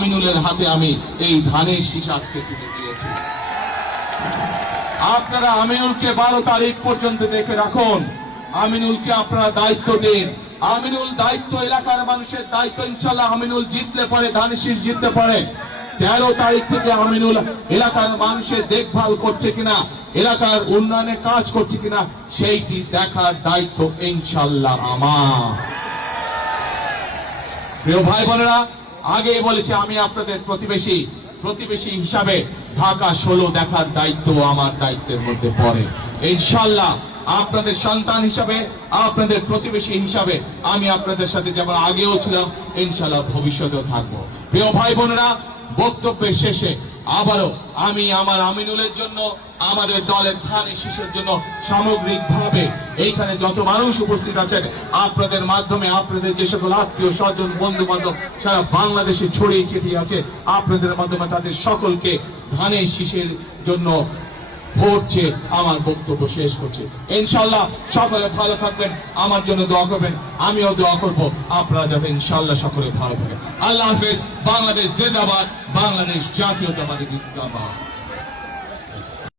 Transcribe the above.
আমিনুলের হাতে আমি এই ধানের শীষ আজকে তুলে দিয়েছি। আপনারা আমিনুলকে 12 তারিখ পর্যন্ত দেখে রাখুন। আমিনুলকে আপনারা দায়িত্ব দিন। আমিনুল দায়িত্ব, এলাকার মানুষের দায়িত্ব। ইনশাল্লাহ আমিনুল জিতলে পরে, ধানের শীষ জিততে পারে 13 তারিখ থেকে আমিনুল এলাকার মানুষের দেখভাল করছে কিনা, এলাকার উন্নয়নে কাজ করছে কিনা, সেইটি দেখার দায়িত্ব ইনশাল্লাহ আমার। প্রিয় ভাই বোনেরা, আগেই বলেছি আমি আপনাদের প্রতিবেশী হিসাবে ঢাকা 16 দেখার দায়িত্ব আমার দায়িত্বের মধ্যে পড়ে। ইনশাল্লাহ আপনাদের সন্তান হিসাবে, আপনাদের প্রতিবেশী হিসাবে আমি আপনাদের সাথে যেমন আগেও ছিলাম, ইনশাল্লাহ ভবিষ্যতেও থাকবো। প্রিয় ভাই বোনেরা, বক্তব্যের শেষে আবারও আমি আমার আমিনুলের জন্য, আমাদের দলের ধানের শীষের জন্য সামগ্রিকভাবে এইখানে যত মানুষ উপস্থিত আছেন, আপনাদের মাধ্যমে, আপনাদের যে সকল আত্মীয় স্বজন বন্ধু বান্ধব সারা বাংলাদেশে ছড়িয়ে ছিটিয়ে আছে, আপনাদের মাধ্যমে তাদের সকলকে ধানের শীষের জন্য ভোট চেয়ে আমার বক্তব্য শেষ করছি। ইনশাল্লাহ সকলে ভালো থাকবেন, আমার জন্য দোয়া করবেন, আমিও দোয়া করব আপনারা যাতে ইনশাল্লাহ সকলে ভালো থাকেন। আল্লাহ হাফেজ। বাংলাদেশ জিন্দাবাদ, বাংলাদেশ জাতীয়তাবাদী জিন্দাবাদ।